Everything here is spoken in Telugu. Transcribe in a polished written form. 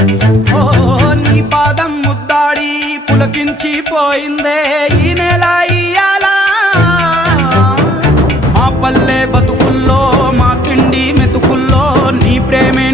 ఓ నీ పాదం ముద్దాడి పులకించిపోయిందే ఈ నెల ఇయ్యాల మా పల్లె బతుకుల్లో మా తిండి మెతుకుల్లో నీ ప్రేమే